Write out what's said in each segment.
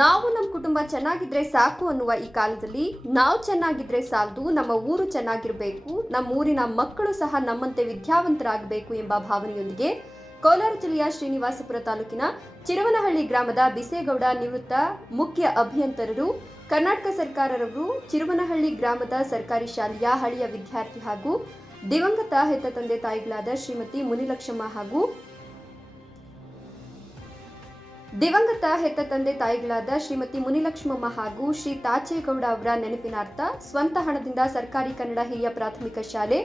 ನಾವು ನಮ್ಮ ಕುಟುಂಬ ಚೆನ್ನಾಗಿದ್ರೆ ಸಾಕು ಅನ್ನುವ ಈ ಕಾಲದಲ್ಲಿ ನಾವು ಚೆನ್ನಾಗಿದ್ರೆ ಸಾಲದು, ನಮ್ಮ ಊರು ಚೆನ್ನಾಗಿರಬೇಕು ನಮ್ಮ ಊರಿನ ಮಕ್ಕಳು ಸಹ ನಮ್ಮಂತೆ ವಿದ್ಯಾವಂತರಾಗಬೇಕು ಎಂಬ ಭಾವನೆಯೊಂದಿಗೆ ಕೋಲಾರ ಜಿಲ್ಲೆಯ ಶ್ರೀನಿವಾಸಪುರ ತಾಲೂಕಿನ ಚಿರುವನಹಳ್ಳಿ ಗ್ರಾಮದ ಬಿಸೇಗೌಡ ನಿವೃತ್ತ ಮುಖ್ಯ ಅಭಿಯಂತರರು, ಕರ್ನಾಟಕ ಸರ್ಕಾರರವರು, ಚಿರುವನಹಳ್ಳಿ ಗ್ರಾಮದ ಸರ್ಕಾರಿ ಶಾಲೆಯ ಹಳೆಯ ವಿದ್ಯಾರ್ಥಿ ಹಾಗೂ ದಿವಂಗತ ಹೆತ್ತ ತಂದೆ ತಾಯಿಗಳಾದ ಶ್ರೀಮತಿ ಮುನಿಲಕ್ಷಮ್ಮ ಹಾಗೂ ದಿವಂಗತ ಹೆತ್ತ ತಂದೆ ತಾಯಿಗಳಾದ ಶ್ರೀಮತಿ ಮುನಿಲಕ್ಷ್ಮಮ್ಮ ಹಾಗೂ ಶ್ರೀ ತಾಚೇಗೌಡ ಅವರ ನೆನಪಿನಾರ್ಥ ಸ್ವಂತ ಹಣದಿಂದ ಸರ್ಕಾರಿ ಕನ್ನಡ ಹಿರಿಯ ಪ್ರಾಥಮಿಕ ಶಾಲೆ,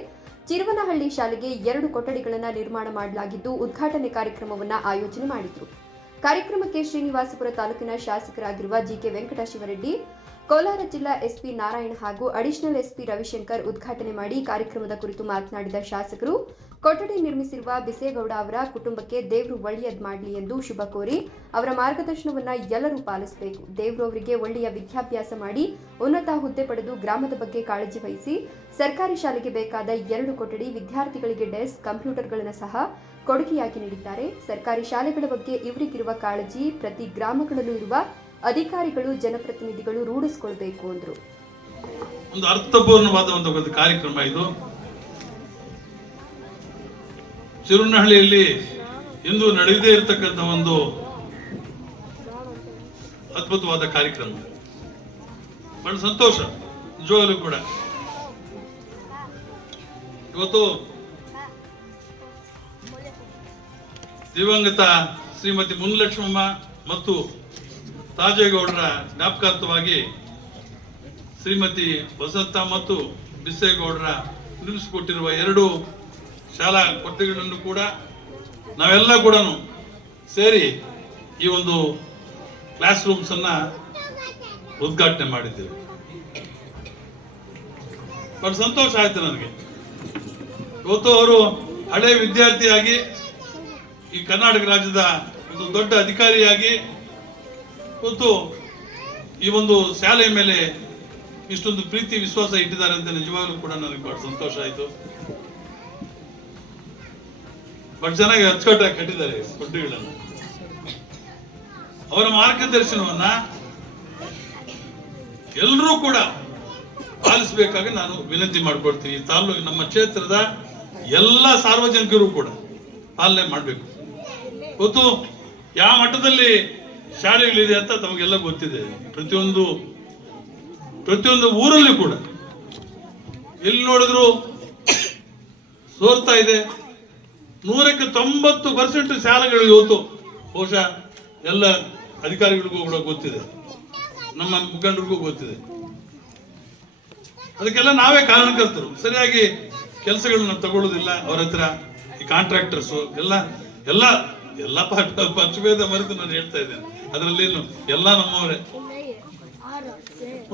ಚಿರುವನಹಳ್ಳಿ ಶಾಲೆಗೆ ಎರಡು ಕೊಠಡಿಗಳನ್ನು ನಿರ್ಮಾಣ ಮಾಡಲಾಗಿದ್ದು, ಉದ್ಘಾಟನೆ ಕಾರ್ಯಕ್ರಮವನ್ನು ಆಯೋಜನೆ ಮಾಡಿದರು. ಕಾರ್ಯಕ್ರಮಕ್ಕೆ ಶ್ರೀನಿವಾಸಪುರ ತಾಲೂಕಿನ ಶಾಸಕರಾಗಿರುವ ಜಿಕೆ ವೆಂಕಟಶಿವರೆಡ್ಡಿ ಕೋಲಾರ ಜಿಲ್ಲಾ ಎಸ್ಪಿ ನಾರಾಯಣ ಹಾಗೂ ಅಡಿಷನಲ್ ಎಸ್ಪಿ ರವಿಶಂಕರ್ ಉದ್ಘಾಟನೆ ಮಾಡಿ ಕಾರ್ಯಕ್ರಮದ ಕುರಿತು ಮಾತನಾಡಿದ ಶಾಸಕರು, ಕೊಠಡಿ ನಿರ್ಮಿಸಿರುವ ಬಿಸೇಗೌಡ ಅವರ ಕುಟುಂಬಕ್ಕೆ ದೇವರು ಒಳ್ಳೆಯದ್ ಮಾಡಲಿ ಎಂದು ಶುಭ ಕೋರಿ ಅವರ ಮಾರ್ಗದರ್ಶನವನ್ನು ಎಲ್ಲರೂ ಪಾಲಿಸಬೇಕು. ದೇವರು ಅವರಿಗೆ ಒಳ್ಳೆಯ ವಿದ್ಯಾಭ್ಯಾಸ ಮಾಡಿ ಉನ್ನತ ಹುದ್ದೆ ಪಡೆದು ಗ್ರಾಮದ ಬಗ್ಗೆ ಕಾಳಜಿ ವಹಿಸಿ ಸರ್ಕಾರಿ ಶಾಲೆಗೆ ಬೇಕಾದ ಎರಡು ಕೊಠಡಿ ವಿದ್ಯಾರ್ಥಿಗಳಿಗೆ ಡೆಸ್ಕ್, ಕಂಪ್ಯೂಟರ್ಗಳನ್ನು ಸಹ ಕೊಡುಗೆಯಾಗಿ ನೀಡಿದ್ದಾರೆ. ಸರ್ಕಾರಿ ಶಾಲೆಗಳ ಬಗ್ಗೆ ಇವರಿಗಿರುವ ಕಾಳಜಿ ಪ್ರತಿ ಗ್ರಾಮಗಳಲ್ಲೂ ಇರುವ ಅಧಿಕಾರಿಗಳು, ಜನಪ್ರತಿನಿಧಿಗಳು ರೂಢಿಸಿಕೊಳ್ಬೇಕು ಅಂದ್ರು. ಒಂದು ಅರ್ಥಪೂರ್ಣವಾದ ಒಂದು ಕಾರ್ಯಕ್ರಮ ಇದು. ಚಿರುನಹಳ್ಳಿಯಲ್ಲಿ ಇಂದು ನಡೆಯದೇ ಇರತಕ್ಕಂಥ ಒಂದು ಅದ್ಭುತವಾದ ಕಾರ್ಯಕ್ರಮ. ಬಹಳ ಸಂತೋಷ, ನಿಜವಾಗಲೂ ಕೂಡ. ಇವತ್ತು ದಿವಂಗತ ಶ್ರೀಮತಿ ಮುನ್ಲಕ್ಷ್ಮಮ್ಮ ಮತ್ತು ತಾಜೇಗೌಡರ ಜ್ಞಾಪಕಾರ್ಥವಾಗಿ ಶ್ರೀಮತಿ ಬಸಂತ ಮತ್ತು ಬಿಸ್ಸೇಗೌಡರ ನಿರ್ಮಿಸಿಕೊಟ್ಟಿರುವ ಎರಡು ಶಾಲಾ ಕೊಠಡಿಗಳನ್ನು ಕೂಡ ನಾವೆಲ್ಲ ಕೂಡ ಸೇರಿ ಈ ಒಂದು ಕ್ಲಾಸ್ ರೂಮ್ಸ್ ಅನ್ನ ಉದ್ಘಾಟನೆ ಮಾಡಿದ್ದೇವೆ. ಬಹಳ ಸಂತೋಷ ಆಯ್ತು ನನಗೆ. ಇವತ್ತು ಅವರು ಹಳೆ ವಿದ್ಯಾರ್ಥಿಯಾಗಿ ಈ ಕರ್ನಾಟಕ ರಾಜ್ಯದ ಒಂದು ದೊಡ್ಡ ಅಧಿಕಾರಿಯಾಗಿ ಇವತ್ತು ಈ ಒಂದು ಶಾಲೆಯ ಮೇಲೆ ಇಷ್ಟೊಂದು ಪ್ರೀತಿ, ವಿಶ್ವಾಸ ಇಟ್ಟಿದ್ದಾರೆ ಅಂತ ನಿಜವಾಗ್ಲೂ ಕೂಡ ನನಗೆ ಬಹಳ ಸಂತೋಷ ಆಯ್ತು. ಬಟ್ ಚೆನ್ನಾಗಿ ಅಚ್ಚುಕಟ್ಟಾಗಿ ಕಟ್ಟಿದ್ದಾರೆ ಕೊಟ್ಟಿಗಳನ್ನು ಅವರ ಮಾರ್ಗದರ್ಶನವನ್ನ ಎಲ್ಲರೂ ಕೂಡ ಪಾಲಿಸಬೇಕಾಗಿ ನಾನು ವಿನಂತಿ ಮಾಡ್ಕೊಳ್ತೀನಿ. ತಾಲೂಕು, ನಮ್ಮ ಕ್ಷೇತ್ರದ ಎಲ್ಲ ಸಾರ್ವಜನಿಕರು ಕೂಡ ಪಾಲನೆ ಮಾಡಬೇಕು. ಗೊತ್ತು ಯಾವ ಮಟ್ಟದಲ್ಲಿ ಶಾಲೆಗಳಿದೆ ಅಂತ ತಮಗೆಲ್ಲ ಗೊತ್ತಿದೆ. ಪ್ರತಿಯೊಂದು ಪ್ರತಿಯೊಂದು ಊರಲ್ಲಿ ಕೂಡ. ಎಲ್ಲಿ ನೋಡಿದ್ರು ಸೋರ್ತಾ ಇದೆ. ನೂರಕ್ಕೆ ತೊಂಬತ್ತು ಪರ್ಸೆಂಟ್ ಶಾಲೆಗಳು ಇವತ್ತು ಬಹುಶಃ ಎಲ್ಲ ಅಧಿಕಾರಿಗಳಿಗೂ ಕೂಡ ಗೊತ್ತಿದೆ. ನಮ್ಮ ಮುಖಂಡರಿಗೂ ಗೊತ್ತಿದೆ. ಅದಕ್ಕೆಲ್ಲ ನಾವೇ ಕಾರಣಕರ್ತರು. ಸರಿಯಾಗಿ ಕೆಲಸಗಳನ್ನ ತಗೊಳ್ಳೋದಿಲ್ಲ ಅವ್ರ ಹತ್ರ. ಈ ಕಾಂಟ್ರಾಕ್ಟರ್ಸ್ ಎಲ್ಲ ಎಲ್ಲ ಎಲ್ಲ ಪಾಠ ಪಕ್ಷಭೇದ ಮರೆತು ನಾನು ಹೇಳ್ತಾ ಇದ್ದೇನೆ. ಅದರಲ್ಲೇನು ಎಲ್ಲ ನಮ್ಮವರೇ.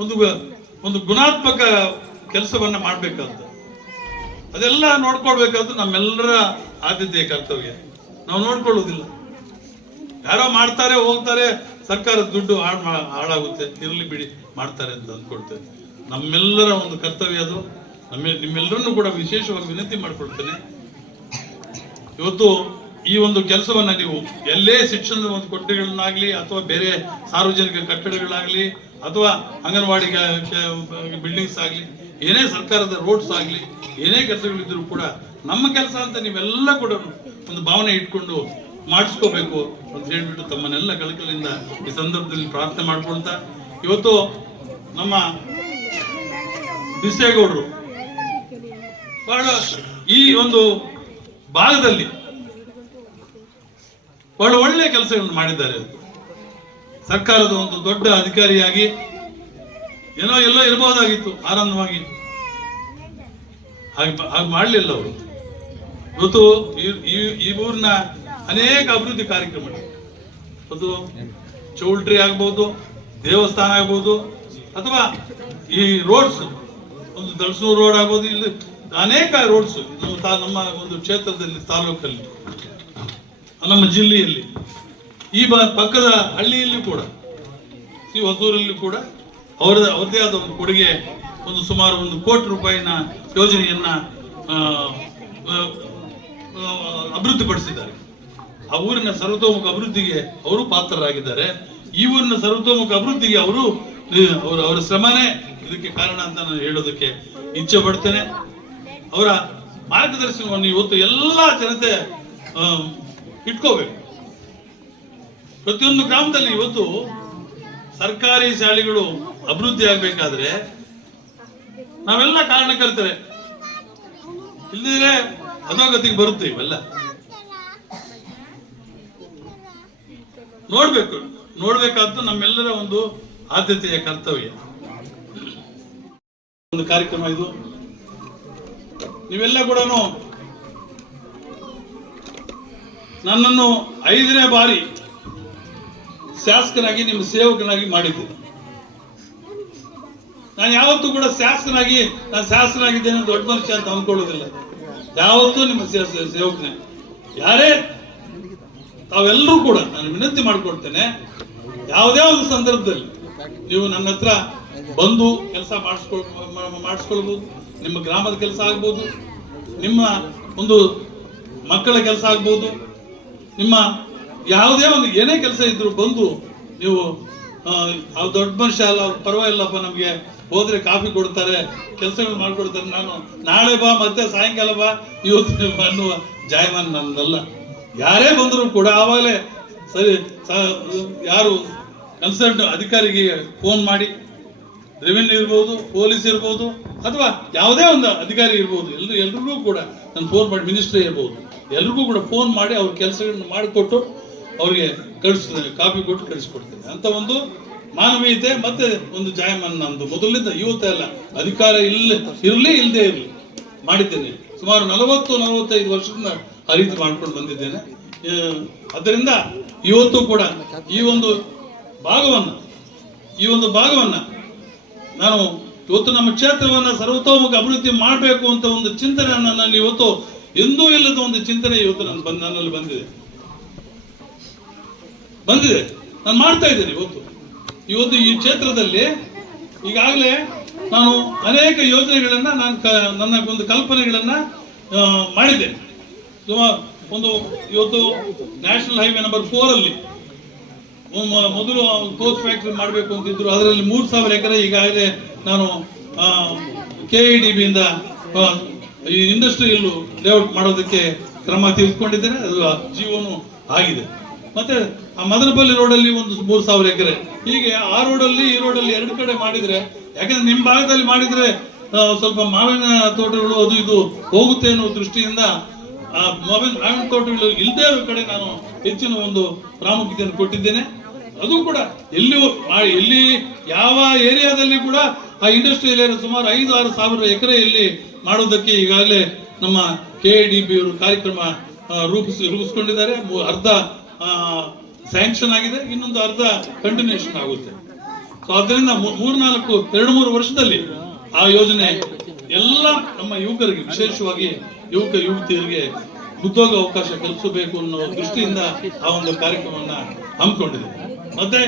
ಒಂದು ಒಂದು ಗುಣಾತ್ಮಕ ಕೆಲಸವನ್ನ ಮಾಡ್ಬೇಕಂತ ಅದೆಲ್ಲ ನೋಡ್ಕೊಳ್ಬೇಕಂತ ನಮ್ಮೆಲ್ಲರ ಆದ್ಯತೆಯ ಕರ್ತವ್ಯ. ನಾವು ನೋಡ್ಕೊಳ್ಳೋದಿಲ್ಲ ಯಾರೋ ಮಾಡ್ತಾರೆ, ಹೋಗ್ತಾರೆ, ಸರ್ಕಾರದ ದುಡ್ಡು ಹಾಳಾಗುತ್ತೆ. ಇರಲಿ ಬಿಡಿ, ಮಾಡ್ತಾರೆ ಅಂತ ಅಂದ್ಕೊಳ್ತೇನೆ ನಮ್ಮೆಲ್ಲರ ಒಂದು ಕರ್ತವ್ಯ ಅದು. ನಮ್ಮ ನಿಮ್ಮೆಲ್ಲರನ್ನು ಕೂಡ ವಿಶೇಷವಾಗಿ ವಿನಂತಿ ಮಾಡ್ಕೊಳ್ತೇನೆ. ಇವತ್ತು ಈ ಒಂದು ಕೆಲಸವನ್ನ ನೀವು ಎಲ್ಲೇ ಶಿಕ್ಷಣದ ಒಂದು ಕೊಠಡಿಗಳನ್ನಾಗಲಿ ಅಥವಾ ಬೇರೆ ಸಾರ್ವಜನಿಕ ಕಟ್ಟಡಗಳಾಗಲಿ ಅಥವಾ ಅಂಗನವಾಡಿ ಬಿಲ್ಡಿಂಗ್ಸ್ ಆಗಲಿ, ಏನೇ ಸರ್ಕಾರದ ರೋಡ್ಸ್ ಆಗಲಿ, ಏನೇ ಕೆಲಸಗಳಿದ್ರು ಕೂಡ ನಮ್ಮ ಕೆಲಸ ಅಂತ ನೀವೆಲ್ಲ ಕೂಡ ಒಂದು ಭಾವನೆ ಇಟ್ಕೊಂಡು ಮಾಡಿಸ್ಕೋಬೇಕು ಅಂತ ಹೇಳ್ಬಿಟ್ಟು ತಮ್ಮನ್ನೆಲ್ಲ ಕಳಕಲಿಂದ ಈ ಸಂದರ್ಭದಲ್ಲಿ ಪ್ರಾರ್ಥನೆ ಮಾಡ್ಕೊಳ್ತಾ, ಇವತ್ತು ನಮ್ಮ ಬಿಸೇಗೌಡರು ಬಹಳ ಈ ಒಂದು ಭಾಗದಲ್ಲಿ ಬಹಳ ಒಳ್ಳೆ ಕೆಲಸಗಳನ್ನು ಮಾಡಿದ್ದಾರೆ ಸರ್ಕಾರದ ಒಂದು ದೊಡ್ಡ ಅಧಿಕಾರಿಯಾಗಿ ಏನೋ ಎಲ್ಲೋ ಇರಬಹುದಾಗಿತ್ತು, ಆನಂದವಾಗಿ. ಹಾಗೆ ಹಾಗೆ ಮಾಡಲಿಲ್ಲ ಅವರು. ಈ- ಈ ಊರಿನ ಅನೇಕ ಅಭಿವೃದ್ಧಿ ಕಾರ್ಯಕ್ರಮಗಳು. ಅದು ಚೌಲ್ಟ್ರಿ ಆಗ್ಬೋದು, ದೇವಸ್ಥಾನ ಆಗ್ಬೋದು, ಅಥವಾ ಈ ರೋಡ್ಸ್, ಒಂದು ದಳಸೂರು ರೋಡ್ ಆಗ್ಬೋದು, ಇಲ್ಲಿ ಅನೇಕ ರೋಡ್ಸ್ ನಮ್ಮ ನಮ್ಮ ಒಂದು ಕ್ಷೇತ್ರದಲ್ಲಿ ತಾಲೂಕಲ್ಲಿ. ನಮ್ಮ ಜಿಲ್ಲೆಯಲ್ಲಿ, ಈ ಪಕ್ಕದ ಹಳ್ಳಿಯಲ್ಲಿ ಕೂಡ, ಈ ಹೊಸೂರಲ್ಲಿ ಕೂಡ ಅವರ, ಅವರದೇ ಆದ ಒಂದು ಕೊಡುಗೆ, ಒಂದು ಸುಮಾರು ಒಂದು ಕೋಟಿ ರೂಪಾಯಿನ ಯೋಜನೆಯನ್ನ ಅಭಿವೃದ್ಧಿಪಡಿಸಿದ್ದಾರೆ. ಆ ಊರಿನ ಸರ್ವತೋಮುಖ ಅಭಿವೃದ್ಧಿಗೆ ಅವರು ಪಾತ್ರರಾಗಿದ್ದಾರೆ. ಈ ಊರಿನ ಸರ್ವತೋಮುಖ ಅಭಿವೃದ್ಧಿಗೆ ಅವರು ಅವರ ಅವರ ಶ್ರಮನೇ ಇದಕ್ಕೆ ಕಾರಣ ಅಂತ ನಾನು ಹೇಳೋದಕ್ಕೆ ಇಚ್ಛೆ ಪಡ್ತೇನೆ. ಅವರ ಮಾರ್ಗದರ್ಶನವನ್ನು ಇವತ್ತು ಎಲ್ಲಾ ಜನತೆ ಇಟ್ಕೋಬೇಕು. ಪ್ರತಿಯೊಂದು ಗ್ರಾಮದಲ್ಲಿ ಇವತ್ತು ಸರ್ಕಾರಿ ಶಾಲೆಗಳು ಅಭಿವೃದ್ಧಿ ಆಗ್ಬೇಕಾದ್ರೆ ನಾವೆಲ್ಲ ಕಾರಣಕರ್ತರೆ. ಇಲ್ಲದಿದ್ರೆ ಅಧೋಗತಿಗೆ ಬರುತ್ತೆ ಇವೆಲ್ಲ. ನೋಡ್ಬೇಕು. ನೋಡ್ಬೇಕಾದ್ದು ನಮ್ಮೆಲ್ಲರ ಒಂದು ಆದ್ಯತೆಯ ಕರ್ತವ್ಯ. ಒಂದು ಕಾರ್ಯಕ್ರಮ ಇದು. ನೀವೆಲ್ಲ ಕೂಡ ನನ್ನನ್ನು ಐದನೇ ಬಾರಿ ಶಾಸಕನಾಗಿ, ನಿಮ್ಮ ಸೇವಕನಾಗಿ ಮಾಡಿದ್ದು. ನಾನು ಯಾವತ್ತೂ ಕೂಡ ಶಾಸಕನಾಗಿ, ನಾನು ಶಾಸಕನಾಗಿದ್ದೇನೆ ದೊಡ್ಡ ಮನುಷ್ಯ ಅಂತ ಅಂದ್ಕೊಳ್ಳೋದಿಲ್ಲ. ಯಾವತ್ತೂ ನಿಮ್ಮ ಸೇವಕನೇ. ಯಾರೇ, ತಾವೆಲ್ಲರೂ ಕೂಡ ನಾನು ವಿನಂತಿ ಮಾಡಿಕೊಡ್ತೇನೆ ಯಾವುದೇ ಒಂದು ಸಂದರ್ಭದಲ್ಲಿ ನೀವು ನನ್ನ ಹತ್ರ ಬಂದು ಕೆಲಸ ಮಾಡಿಸ್ಕೊಳ್ ಮಾಡಿಸ್ಕೊಳ್ಬೋದು, ನಿಮ್ಮ ಗ್ರಾಮದ ಕೆಲಸ ಆಗ್ಬೋದು, ನಿಮ್ಮ ಒಂದು ಮಕ್ಕಳ ಕೆಲಸ ಆಗ್ಬೋದು ನಿಮ್ಮ ಯಾವುದೇ ಒಂದು ಏನೇ ಕೆಲಸ ಇದ್ರು ಬಂದು ನೀವು ಅವ್ರು ದೊಡ್ಡ ಮನುಷ್ಯ ಅಲ್ಲ, ಅವ್ರು ಪರವಾಗಿಲ್ಲಪ್ಪ ನಮಗೆ, ಹೋದ್ರೆ ಕಾಫಿ ಕೊಡ್ತಾರೆ, ಕೆಲಸಗಳು ಮಾಡ್ಕೊಡ್ತಾರೆ. ನಾನು ನಾಳೆ ಬಾ, ಮತ್ತೆ ಸಾಯಂಕಾಲ ಬಾ, ಇವತ್ತು ಅನ್ನುವ ಜಾಯಮಾನ ನನ್ನಲ್ಲ ಯಾರೇ ಬಂದರೂ ಕೂಡ ಆವಾಗಲೇ ಸರಿ ಯಾರು ಕನ್ಸಲ್ಟ್ ಅಧಿಕಾರಿಗೆ ಫೋನ್ ಮಾಡಿ, ರೆವಿನ್ಯೂ ಇರ್ಬೋದು, ಪೊಲೀಸ್ ಇರ್ಬೋದು, ಅಥವಾ ಯಾವುದೇ ಒಂದು ಅಧಿಕಾರಿ ಇರ್ಬೋದು ಎಲ್ಲರೂ ಎಲ್ರಿಗೂ ಕೂಡ ನಾನು ಫೋನ್ ಮಾಡಿ, ಮಿನಿಸ್ಟ್ರಿ ಇರ್ಬೋದು. ಎಲ್ರಿಗೂ ಕೂಡ ಫೋನ್ ಮಾಡಿ ಅವ್ರ ಕೆಲಸಗಳನ್ನ ಮಾಡಿಕೊಟ್ಟು ಅವ್ರಿಗೆ ಕಳಿಸ್ತೇನೆ, ಕಾಪಿ ಕೊಟ್ಟು ಕಳಿಸ್ಕೊಡ್ತೇನೆ. ಅಂತ ಒಂದು ಮಾನವೀಯತೆ ಮತ್ತೆ ಒಂದು ಜಾಯಮಾನ ನಂದು. ಮೊದಲಿಂದ ಇವತ್ತೆಲ್ಲ ಅಧಿಕಾರ ಇಲ್ಲ ಇರಲಿ ಇಲ್ಲದೆ ಇರಲಿ ಮಾಡಿದ್ದೇನೆ. ಸುಮಾರು ನಲವತ್ತು, ನಲವತ್ತೈದು ವರ್ಷದಿಂದ ಆ ರೀತಿ ಮಾಡ್ಕೊಂಡು ಬಂದಿದ್ದೇನೆ. ಅದರಿಂದ ಇವತ್ತು ಕೂಡ ಈ ಒಂದು ಭಾಗವನ್ನ, ಈ ಒಂದು ಭಾಗವನ್ನ ನಾನು ಇವತ್ತು ನಮ್ಮ ಕ್ಷೇತ್ರವನ್ನ ಸರ್ವತೋಮುಖ ಅಭಿವೃದ್ಧಿ ಮಾಡಬೇಕು ಅಂತ ಒಂದು ಚಿಂತನೆ ನನ್ನಲ್ಲಿ ಇವತ್ತು ಎಂದೂ ಇಲ್ಲದ ಒಂದು ಚಿಂತನೆ ಇವತ್ತು ನನ್ನ ಬಂದ್ ನನ್ನಲ್ಲಿ ಬಂದಿದೆ. ಬಂದಿದೆ. ನಾನು ಮಾಡ್ತಾ ಇದ್ದೇನೆ ಇವತ್ತು. ಇವತ್ತು ಈ ಕ್ಷೇತ್ರದಲ್ಲಿ ಈಗಾಗಲೇ ನಾನು ಅನೇಕ ಯೋಜನೆಗಳನ್ನ ನಾನು ನನ್ನ ಒಂದು ಕಲ್ಪನೆಗಳನ್ನ ಮಾಡಿದೆ ಒಂದು ಇವತ್ತು ನ್ಯಾಷನಲ್ ಹೈವೇ ನಂಬರ್ ಫೋರ್ ಅಲ್ಲಿ ಮೊದಲು ಕೋಚ್ ಫ್ಯಾಕ್ಟರಿ ಮಾಡಬೇಕು ಅಂತಿದ್ರು. ಅದರಲ್ಲಿ ಮೂರ್ ಸಾವಿರ ಎಕರೆ ಈಗಾಗಲೇ ನಾನು ಕೆ ಐ ಡಿ ಬಿಯಿಂದ ಈ ಇಂಡಸ್ಟ್ರಿಯಲ್ಲೂ ಲೇಔಟ್ ಮಾಡೋದಕ್ಕೆ ಕ್ರಮ ತೆಗೆದುಕೊಂಡಿದ್ದೇನೆ ಅದು ಜೀವನು ಆಗಿದೆ. ಮತ್ತೆ ಆ ಮದನಪಲ್ಲಿ ರೋಡಲ್ಲಿ ಒಂದು ಮೂರ್ ಸಾವಿರ ಎಕರೆ. ಹೀಗೆ ಆ ರೋಡಲ್ಲಿ, ಈ ರೋಡಲ್ಲಿ ಎರಡು ಕಡೆ ಮಾಡಿದ್ರೆ, ಯಾಕಂದ್ರೆ ನಿಮ್ಮ ಭಾಗದಲ್ಲಿ ಮಾಡಿದ್ರೆ ಸ್ವಲ್ಪ ಮಾವಿನ ತೋಟಗಳು ಅದು ಇದು ಹೋಗುತ್ತೆ ಅನ್ನೋ ದೃಷ್ಟಿಯಿಂದ ಆ ಮಾವಿನ ಮಾವಿನ ತೋಟಗಳು ಇಲ್ಲದೇ ಕಡೆ ನಾನು ಹೆಚ್ಚಿನ ಒಂದು ಪ್ರಾಮುಖ್ಯತೆಯನ್ನು ಕೊಟ್ಟಿದ್ದೇನೆ. ಅದು ಕೂಡ ಎಲ್ಲಿ ಎಲ್ಲಿ ಯಾವ ಏರಿಯಾದಲ್ಲಿ ಕೂಡ ಆ ಇಂಡಸ್ಟ್ರಿಯಲ್ ಏರಿಯಾ ಸುಮಾರು ಐದು, ಆರು ಸಾವಿರ ಎಕರೆಯಲ್ಲಿ ಮಾಡೋದಕ್ಕೆ ಈಗಾಗಲೇ ನಮ್ಮ ಕೆ ಡಿ ಬಿ ಅವರು ಕಾರ್ಯಕ್ರಮ ರೂಪಿಸಿ, ರೂಪಿಸ್ಕೊಂಡಿದ್ದಾರೆ. ಅರ್ಧ ಸ್ಯಾಂಕ್ಷನ್ ಆಗಿದೆ. ಇನ್ನೊಂದು ಅರ್ಧ ಕಂಟಿನ್ಯೂಷನ್ ಆಗುತ್ತೆ. ಸೊ ಅದರಿಂದ ಮೂರ್ನಾಲ್ಕು, ಎರಡು ಮೂರು ವರ್ಷದಲ್ಲಿ ಆ ಯೋಜನೆ ಎಲ್ಲ ನಮ್ಮ ಯುವಕರಿಗೆ, ವಿಶೇಷವಾಗಿ ಯುವಕ, ಯುವತಿಯರಿಗೆ ಉದ್ಯೋಗ ಅವಕಾಶ ಕಲ್ಪಿಸಬೇಕು ಅನ್ನೋ ದೃಷ್ಟಿಯಿಂದ ಆ ಒಂದು ಕಾರ್ಯಕ್ರಮವನ್ನ ಹಮ್ಮಿಕೊಂಡಿದೆ ಮತ್ತೆ